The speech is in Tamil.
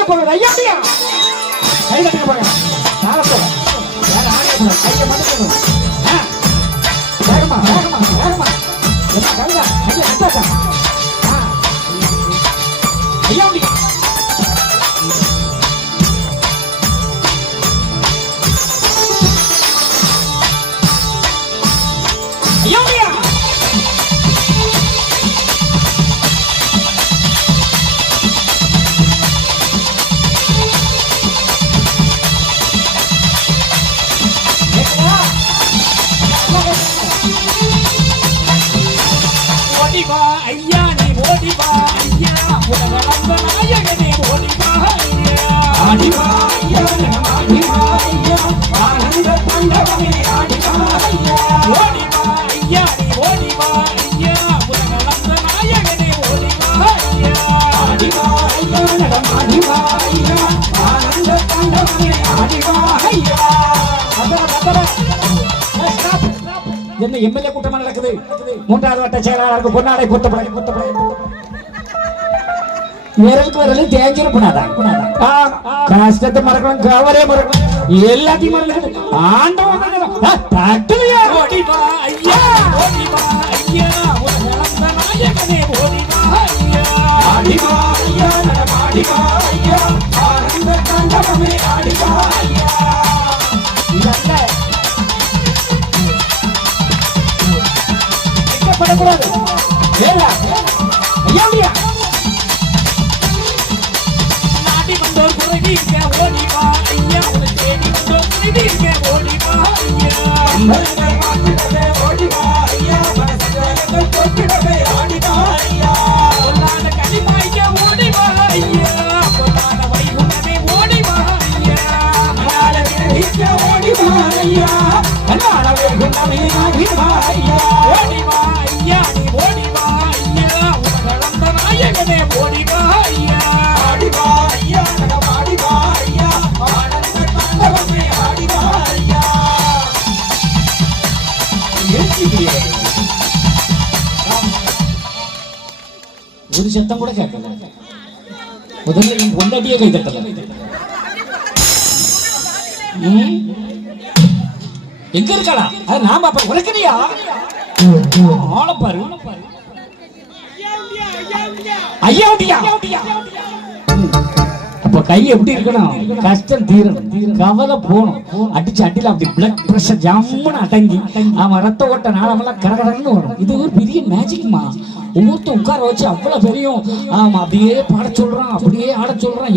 அடிக்க போறது ஐயா ஐயா கை கட்டிக்க போறேன் நாளத்தோட வேற ஆடிய போற கையை மட்டும் வேகமா வேகமா வேகமா என்ன கழுதா ஐயா அட்டாக்கா ஐயா ஐயா ஐயா நீ ஓடிவா ஐயா உலகளந்த நாயகனே ஓடிவா ஐயா ஆடிவா ஐயா ஆடிவா ஐயா ஆனந்த தாண்டவமே ஆடிவா ஐயா ஓடிவா ஐயா நீ ஓடிவா ஐயா உலகளந்த நாயகனே ஓடிவா ஐயா ஆடிவா ஐயா ஆடிவா ஐயா ஆனந்த தாண்டவமே ஆடிவா ஐயா என்ன எம்எல்ஏ கூட்டமா நடக்குது மூன்றாவது வட்ட செயலாளருக்கு பொன்னாடை பொத்தப்பட விரலுக்கு விரலு தேஞ்சிருப்பா கஷ்டத்தை மறக்கணும் கவரே மறக்கணும் எல்லாத்தையும் மறக்கணும் ஆண்டவன் தட்டுவியா ஓடிவா ஐயா ஓடிவா ஐயா உலகளந்த நாயகனே ஓடிவா ஐயா ஆடிவா ஐயா ஆடிவா ஐயா ஆனந்த தாண்டவமே ஆடிவா ஐயா இல்ல படக்கூடாது வேற ஐயா ஐயா நாடி வந்தோர் குறைதீர்க்க ஓடிவா ஐயா உன்னை தேடி வந்தோர் குறைதீர்க்க ஓடிவா ஐயா மரங்கள் மாற்றிடவே ஓடிவா ஐயா மனசங்கள் தொட்டிடவே ஆடிவா ஐயா பொல்லாத களிமாய்க்க ஓடிவா ஐயா பொல்லாத வைகுண்டமே ஓடிவா ஐயா மலால விரகிக்க ஓடிவா ஐயா மலால வைகுண்டமே ஆடிவா ஐயா ஓடிவா ஐயா நீ ஓடிவா ஐயா உலகளந்த நாயகனே ஓடிவா ஐயா ஆடிவா ஐயா ஆடிவா ஐயா ஆனந்த தாண்டவமே ஆடிவா ஐயா ஒரு சத்தம் கூட கேட்கல முதல்ல என் பொண்டாட்டியே கை தட்டல எங்க இருக்காளா அது நான் பாப்பா உனக்குறியா ஆள பாரு ஐயா அப்ப கை எப்படி இருக்கணும் கஷ்டம் தீரணும் கவலை போகணும் அடிச்சு அடியில அப்படி பிளட் பிரஷர் ஜம்முன்னு அடங்கி அவன் ரத்த ஓட்ட நாளமெல்லாம் கரகரன்னு வரும் இது ஒரு பெரிய மேஜிக்மா ஒவ்வொருத்தர் உட்கார வச்சு அவ்வளவு பெரிய ஆமா அப்படியே பாட சொல்றான் அப்படியே ஆட சொல்றான்